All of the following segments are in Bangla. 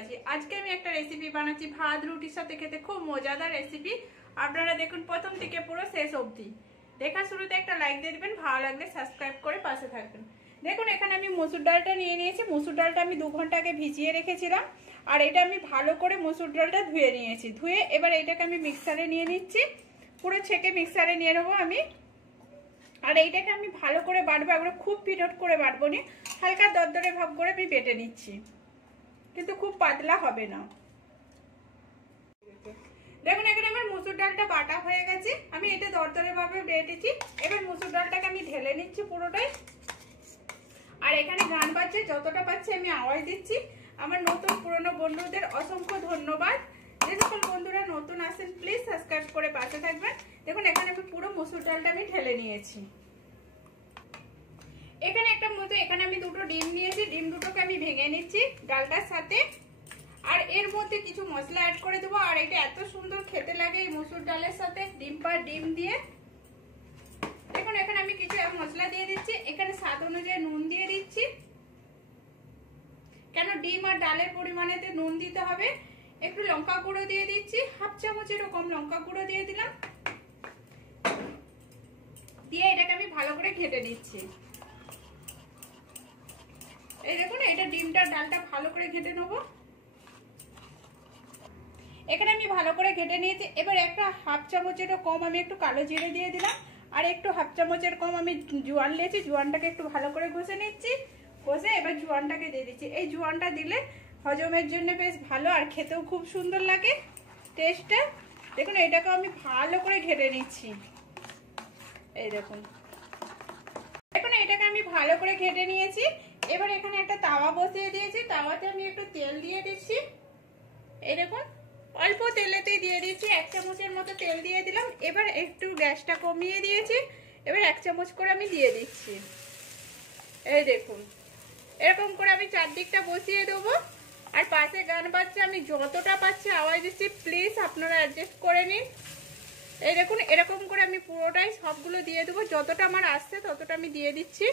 আছি। আজকে আমি একটা রেসিপি বানাচ্ছি ভাত রুটির সাথে খেতে খুব মজাদার রেসিপি। আপনারা দেখুন প্রথম থেকে পুরো শেষ অবধি। দেখা শুরুতে একটা লাইক দিয়ে দিবেন, ভালো লাগলে সাবস্ক্রাইব করে পাশে থাকবেন। দেখুন এখানে আমি মসুর ডালটা নিয়ে নিয়েছি। মসুর ডালটা আমি 2 ঘন্টা আগে ভিজিয়ে রেখেছিলাম। আর এটা আমি ভালো করে মসুর ডালটা ধুয়ে নিয়েছি। ধুয়ে এবার এটাকে আমি মিক্সারে নিয়ে নিচ্ছি, পুরো ছেঁকে মিক্সারে নিয়ে নেবো আমি। আর এইটাকে আমি ভালো করে বাটবো, একবার খুব পিনট করে বাটবো নি, হালকা দরদরে ভাব করে আমি বেটে নিচ্ছি, কিন্তু খুব পাতলা হবে না। দেখুন এখানে আমার মসুর ডালটা বাটা হয়ে গেছে, আমি এটা দরদরে ভাবে বেটেছি। এবার মসুর ডালটাকে আমি ঢেলে নিচ্ছি পুরোটাই। আর এখানে গান বাজছে, যতটা পাচ্ছি আমি আওয়াজ দিচ্ছি। আমার নতুন পুরনো বন্ধুদের অসংখ্য ধন্যবাদ। যে সকল বন্ধুরা নতুন আসেন প্লিজ সাবস্ক্রাইব করে পাশে থাকবেন। দেখুন এখানে আমি পুরো মসুর ডালটা আমি ঢেলে নিয়েছি। এখানে এখানে আমি 2টো ডিম নিয়েছি, ডিম দুটোকে আমি ভেঙে নিচ্ছি ডালটার সাথে। আর এর মধ্যে কিছু মশলা অ্যাড করে দেবো। আর এটা এত সুন্দর খেতে লাগে এই মসুর ডালের সাথে ডিম দিয়ে। দেখুন এখানে আমি কিছু মশলা দিয়ে দিচ্ছি। এখানে স্বাদ অনুযায়ী নুন দিয়ে দিচ্ছি, কেন ডিম আর ডালের পরিমাণেতে নুন দিতে হবে। একটু লঙ্কা গুঁড়ো দিয়ে দিচ্ছি, 1/2 চামচ এরকম লঙ্কা গুঁড়ো দিয়ে দিলাম। দিয়ে এটাকে আমি ভালো করে ঘেটে দিচ্ছি। এই দেখুন এটা ডিমটা ডালটা ভালো করে ঘেটে নেবো। এখানে আমি ভালো করে ঘেটে নিয়েছি। এবার একটা 1/2 চামচেরও কম আমি একটু কালো জিরে দিয়ে দিলাম। আর একটু 1/2 চামচের কম আমি জোয়ান নিয়েছি, জোয়ানটাকে একটু ভালো করে ঘষে নিচ্ছি। ঘষে এবার জোয়ানটাকে দিয়ে দিচ্ছি। এই জোয়ানটা দিলে হজমের জন্য বেশ ভালো, আর খেতেও খুব সুন্দর লাগে টেস্টটা। দেখুন এটাকে আমি ভালো করে ঘেটে নিচ্ছি। এই দেখুন এটাকে আমি ভালো করে ঘেটে নিয়েছি। এবার এখানে একটা তাওয়া বসিয়ে দিয়েছি, তাওয়াতে আমি একটু তেল দিয়ে দিচ্ছি। এই দেখুন অল্প তেলেতেই দিয়ে দিচ্ছি, 1 চামচের মতো তেল দিয়ে দিলাম। এবার একটু গ্যাসটা কমিয়ে দিয়েছি, এবার 1 চামচ করে আমি দিয়ে দিচ্ছি। এই দেখুন এরকম করে আমি চারদিকটা বসিয়ে দেবো। আর পাশে গান বাজছে, আমি যতটা পাচ্ছি আওয়াজ দিচ্ছি, প্লিজ আপনারা অ্যাডজাস্ট করে নিন। এই দেখুন এরকম করে আমি পুরোটাই সবগুলো দিয়ে দেবো, যতটা আমার আসছে ততটা আমি দিয়ে দিচ্ছি।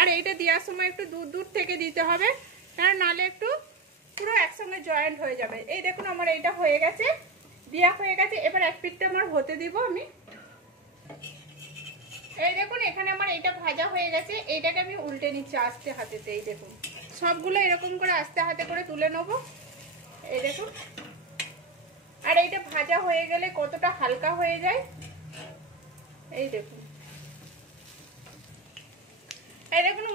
আর এইটা দেওয়ার সময় একটু দূর থেকে দিতে হবে, কারণ নাহলে একটু পুরো একসঙ্গে জয়েন্ট হয়ে যাবে। এই দেখুন আমার এইটা হয়ে গেছে, দেওয়া হয়ে গেছে। এবার এক পিঠটা আমার হতে দিব আমি। এই দেখুন এখানে আমার এইটা ভাজা হয়ে গেছে, এইটাকে আমি উল্টে নিচ্ছি আস্তে হাতেতে। এই দেখুন সবগুলো এরকম করে আস্তে হাতে করে তুলে নেব। এই দেখুন আর এইটা ভাজা হয়ে গেলে কতটা হালকা হয়ে যায়। এই দেখুন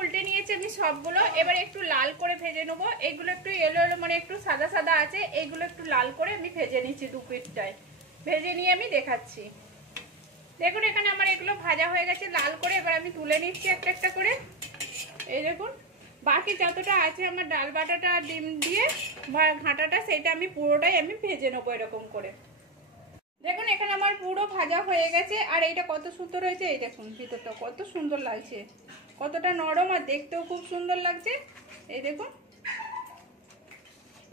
উল্টে নিয়েছি আমি সবগুলো। এবার একটু লাল করে ভেজে নেবো। এইগুলো একটু এলো মানে একটু সাদা সাদা আছে, এইগুলো একটু লাল করে আমি ভেজে নিচ্ছি। 2 পিঠটায় ভেজে নিয়ে আমি দেখাচ্ছি। দেখুন এখানে আমার এগুলো ভাজা হয়ে গেছে লাল করে। এবার আমি তুলে নিচ্ছি একটা একটা করে। এই দেখুন বাকি যতটা আছে আমার ডাল বাটাটা ডিম দিয়ে ঘাঁটাটা, সেটা আমি পুরোটাই আমি ভেজে নেবো এরকম করে। দেখুন এখানে আমার পুরো ভাজা হয়ে গেছে। আর এইটা কত সুন্দর হয়েছে, এই দেখুন ভিতরটা কত সুন্দর লাগছে, কতটা নরম আর দেখতেও খুব সুন্দর লাগছে। এই দেখুন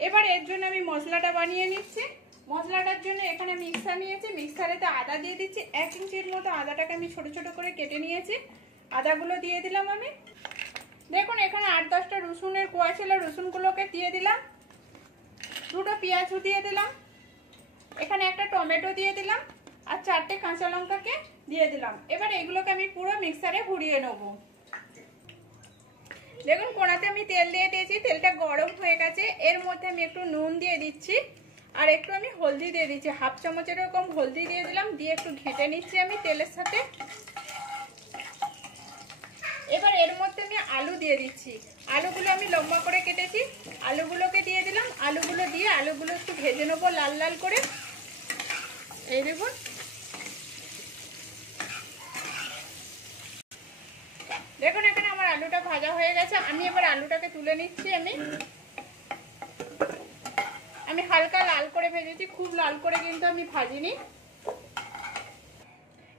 এবার এর জন্য আমি মশলাটা বানিয়ে নিচ্ছি। মশলাটার জন্য এখানে মিক্সার নিয়েছি, মিক্সারেতে আদা দিয়ে দিচ্ছি। 1 ইঞ্চির মতো আদাটাকে আমি ছোট ছোট করে কেটে নিয়েছি, আদাগুলো দিয়ে দিলাম আমি। দেখুন এখানে 8-10টা রসুনের কোয়া ছিল, রসুনগুলোকে দিয়ে দিলাম। 2টো পেঁয়াজ দিয়ে দিলাম। এখানে একটা টমেটো দিয়ে দিলাম, আর 4টে কাঁচা লঙ্কাকে দিয়ে দিলাম। এবার এগুলোকে আমি পুরো মিক্সারে ঘুরিয়ে নেব। দেখুন কড়াতে আমি তেল দিয়ে দিয়েছি, তেলটা গরম হয়ে গেছে। এর মধ্যে আমি একটু নুন দিয়ে দিচ্ছি, আর একটু আমি হলদি দিয়ে দিচ্ছি। 1/2 চামচের এরকম হলদি দিয়ে দিলাম। দিয়ে একটু ঘেঁটে নিচ্ছি আমি তেলের সাথে। এবার এর মধ্যে আমি আলু দিয়ে দিচ্ছি। আলুগুলো আমি লম্বা করে কেটেছি, আলুগুলোকে দিয়ে দিলাম। আলুগুলো দিয়ে আলুগুলো একটু ভেজে নেবো লাল লাল করে। এই দেখুন এখানে আমার আলুটা ভাজা হয়ে গেছে। আমি এবার আলুটাকে তুলে নিচ্ছি। আমি হালকা লাল করে ভেজেছি, খুব লাল করে কিন্তু আমি ভাজিনি।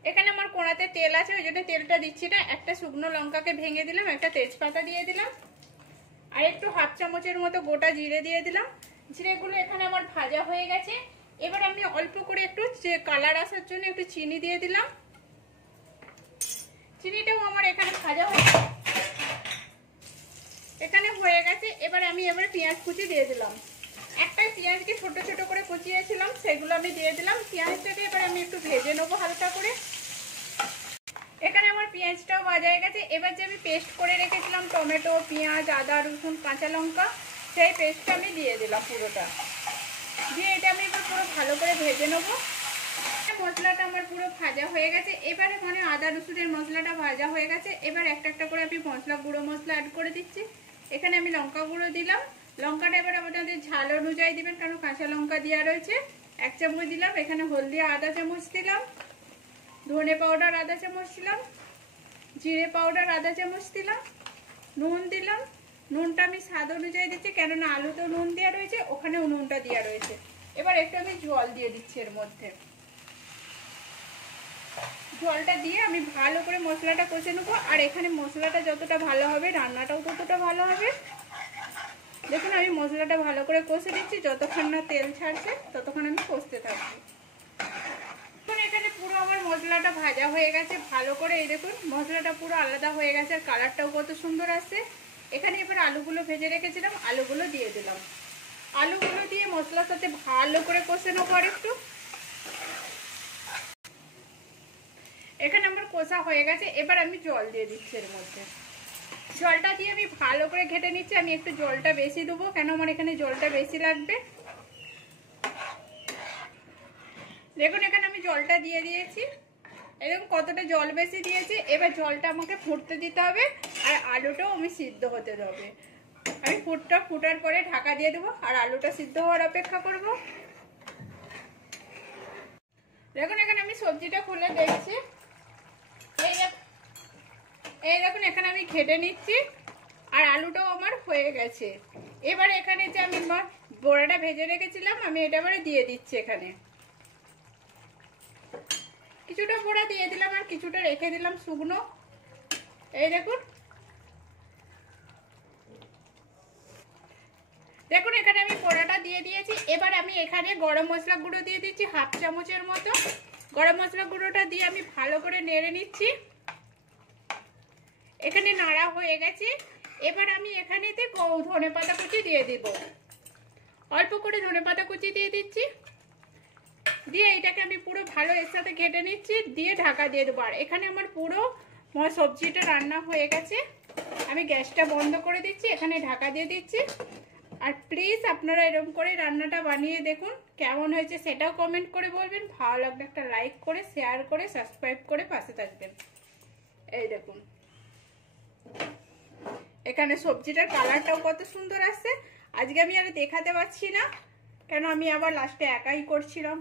এখানে আমার কড়াতে তেল আছে, ওই জন্য তেলটা দিচ্ছি না। একটা শুকনো লঙ্কাকে ভেঙে দিলাম, একটা তেজপাতা দিয়ে দিলাম, আর একটু 1/2 চামচের মতো গোটা জিরে দিয়ে দিলাম। জিরেগুলো এখানে আমার ভাজা হয়ে গেছে। এবার আমি অল্প করে একটু কালার আসার জন্য একটু চিনি দিয়ে দিলাম। চিনিটাও আমার এখানে ভাজা হয়ে গেছে। এবার আমি পেঁয়াজ কুচি দিয়ে দিলাম। একটা পেঁয়াজকে ছোট ছোট করে কুচিয়েছিলাম, সেগুলো আমি দিয়ে দিলাম। পেঁয়াজটাকে এবার আমি একটু ভেজে নেবো হালকা করে। এখানে আমার পেঁয়াজটাও ভাজা হয়ে গেছে। এবার যে আমি পেস্ট করে রেখেছিলাম টমেটো, পেঁয়াজ, আদা, রসুন, কাঁচা লঙ্কা, সেই পেস্টটা আমি দিয়ে দিলাম পুরোটা। দিয়ে এটা আমি এবার পুরো ভালো করে ভেজে নেবো। মশলাটা আমার পুরো ভাজা হয়ে গেছে। এবারে মানে আদা রসুনের মশলাটা ভাজা হয়ে গেছে। এবার একটা একটা করে আমি মশলা, গুঁড়ো মশলা অ্যাড করে দিচ্ছি। এখানে আমি লঙ্কা গুঁড়ো দিলাম। লঙ্কাটা এবার আপনাদের ঝাল অনুযায়ী দিবেন, কারণ কাঁচা লঙ্কা দেওয়া রয়েছে। 1 চামচ দিলাম। এখানে হলদি আধা চামচ দিলাম, ধনে পাউডার আধা চামচ দিলাম, জিরে পাউডার আধা চামচ দিলাম, নুন দিলাম। নুনটা আমি স্বাদ অনুযায়ী দিচ্ছি, কেননা আলুতেও নুন দেওয়া রয়েছে, ওখানেও নুনটা দেওয়া রয়েছে। এবার একটু আমি জল দিয়ে দিচ্ছি এর মধ্যে। জলটা দিয়ে আমি ভালো করে মশলাটা কষে নেবো। আর এখানে মশলাটা যতটা ভালো হবে রান্নাটাও ততটা ভালো হবে। দেখুন আমি মশলাটা ভালো করে কষে দিচ্ছি, যতক্ষণ না তেল ছাড়ছে ততক্ষণ আমি কষতে থাকবো। এখন এখানে পুরো আমার মশলাটা ভাজা হয়ে গেছে ভালো করে। এই দেখুন মশলাটা পুরো আলাদা হয়ে গেছে, আর কালারটাও কত সুন্দর আসছে। এখানে এবার আলুগুলো ভেজে রেখেছিলাম, আলুগুলো দিয়ে দিলাম। আলুগুলো দিয়ে মশলার সাথে ভালো করে কষে নেবো আর একটু। এখানে আমার কষা হয়ে গেছে। এবার আমি জল দিয়ে দিচ্ছি এর মধ্যে। জলটা দিয়ে আমি ভালো করে ঘেটে নিচ্ছি। আমি একটু জলটা বেশি দেবো, কেন আমার এখানে জলটা বেশি লাগবে। দেখুন এখানে আমি জলটা দিয়ে দিয়েছি। এরকম কতটা জল বেশি দিয়েছি। এবার জলটা আমাকে ফুটতে দিতে হবে, আর আলুটাও আমি সিদ্ধ হতে দেবে। আমি ফুটার পরে ঢাকা দিয়ে দেবো, আর আলুটা সিদ্ধ হওয়ার অপেক্ষা করব। দেখুন এখানে আমি সবজিটা খুলে দেখছি। এই দেখুন এখানে আমি ঘেটে নিচ্ছি, আর আলুটাও আমার হয়ে গেছে। এবার এখানে যে আমি বড়াটা ভেজে রেখেছিলাম, আমি এটা এবারে দিয়ে দিচ্ছি। এখানে কিছুটা বড়া দিয়ে দিলাম, আর কিছুটা রেখে দিলাম শুকনো। এই দেখুন দেখুন এখানে আমি বড়াটা দিয়ে দিয়েছি। এবার আমি এখানে গরম মশলা গুঁড়ো দিয়ে দিচ্ছি 1/2 চামচের মতো। গরম মশলা গুঁড়োটা দিয়ে আমি ভালো করে নেড়ে নিচ্ছি। এখানে নাড়া হয়ে গেছে। এবার আমি এখানেতে ধনেপাতা কুচি দিয়ে দিব। অল্প করে ধনেপাতা কুচি দিয়ে দিচ্ছি। দিয়ে এটাকে আমি পুরো ভালো এর সাথে ঘেটে নিচ্ছি, দিয়ে ঢাকা দিয়ে দেবো। আর এখানে আমার পুরো সবজিটা রান্না হয়ে গেছে। আমি গ্যাসটা বন্ধ করে দিচ্ছি, এখানে ঢাকা দিয়ে দিচ্ছি। আর প্লিজ আপনারা এরকম করে রান্নাটা বানিয়ে দেখুন, কেমন হয়েছে সেটাও কমেন্ট করে বলবেন। ভালো লাগলে একটা লাইক করে, শেয়ার করে, সাবস্ক্রাইব করে পাশে থাকবেন। এই দেখুন এখানে সবজিটার কালারটাও কত সুন্দর আসছে। আজকে আমি আর দেখাতে পারছি না, কেন আমি আবার লাস্টে একাই করছিলাম।